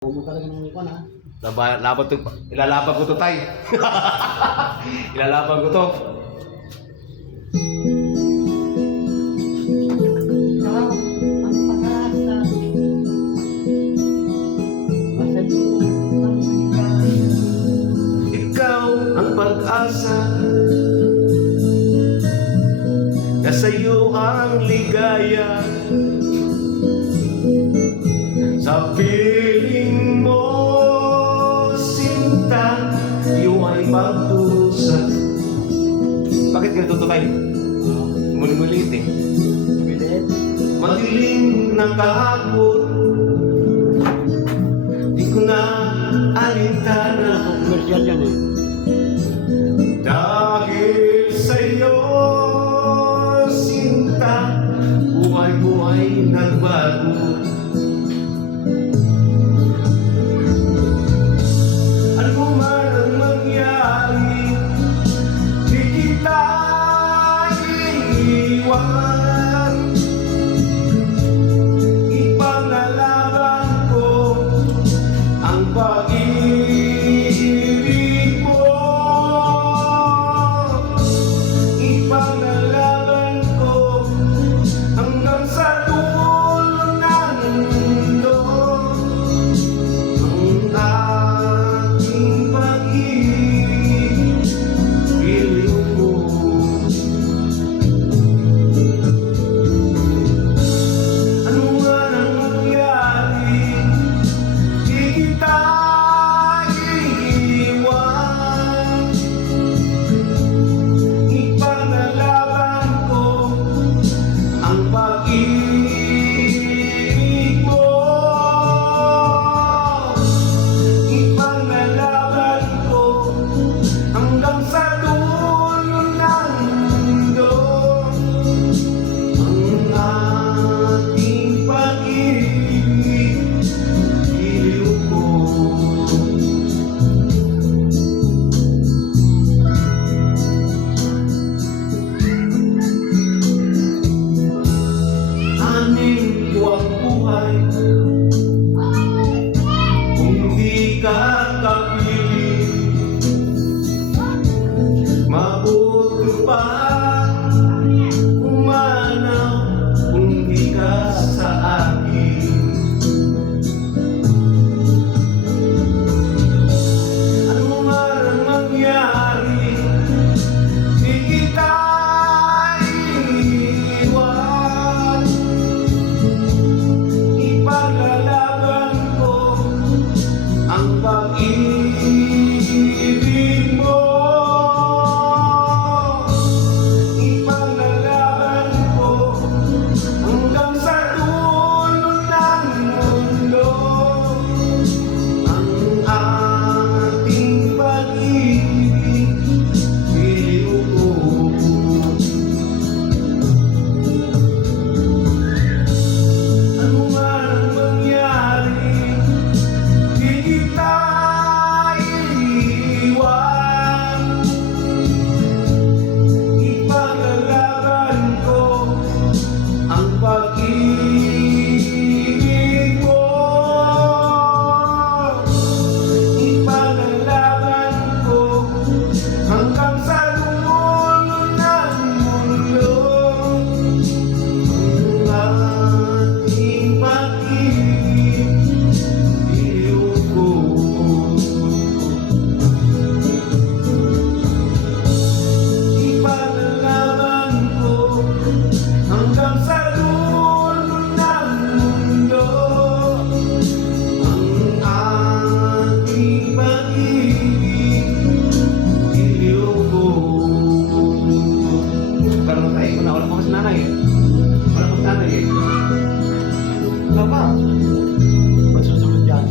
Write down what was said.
Pumunta talaga ng ipon ha. Laban to, ilalaban ko to, tay. Ilalaban ko to. Ikaw, ang pag-asa. Basta Ikaw ang pag-asa, nasa iyo ang ligaya. Sa piling mo, sinta, iyo ay pagdusa. Bakit ganito to, tay? Muli-mulit eh. bilit. Madilim na kahapon, di ko na alintana. Commercial yan eh. Dahil sa'yo, sinta, buhay ko ay nagbago. Ano man ang mangyari, di kita iiwan. Ipanglalaban ko ang pag-ibig mo. Ipanglalaban ko hanggang sa dulo ng mundo ang ating pag-ibig, iliw mo. Ano man ang mangyari, di kita iiwan. Ipanglalaban ko ang pag-ibig mo. Ipanglalaban ko hanggang sa dulo ng mundo ang ating pag-ibig, iliw ko. Aning buwang buhay, kung di ka kapiling, mabuti pa umanaw kung di ka sa akin. Ano man ang mangyari, di kita iiwan. Ipaglalaban ko ang pag-ibig mo. Ipaglalaban ko hanggang sa dulo ng mundo ang ating pag-ibig, iliw ko. Ano man ang mangyari, di kita iiwan. Ipaglalaban ko ang pag-ibig mo. Ipaglalaban ko hanggang sa dulo ng mundo ang ating pag-ibig, iliw ko. Ipaglalaban ko hanggang sa dulo ng mundo ang ating pag-ibig, iliw ko. Pero tayo ko na, wala ko mas nanay eh. Wala ko mas nanay eh. Ikaw ba? Ba't susunod yan?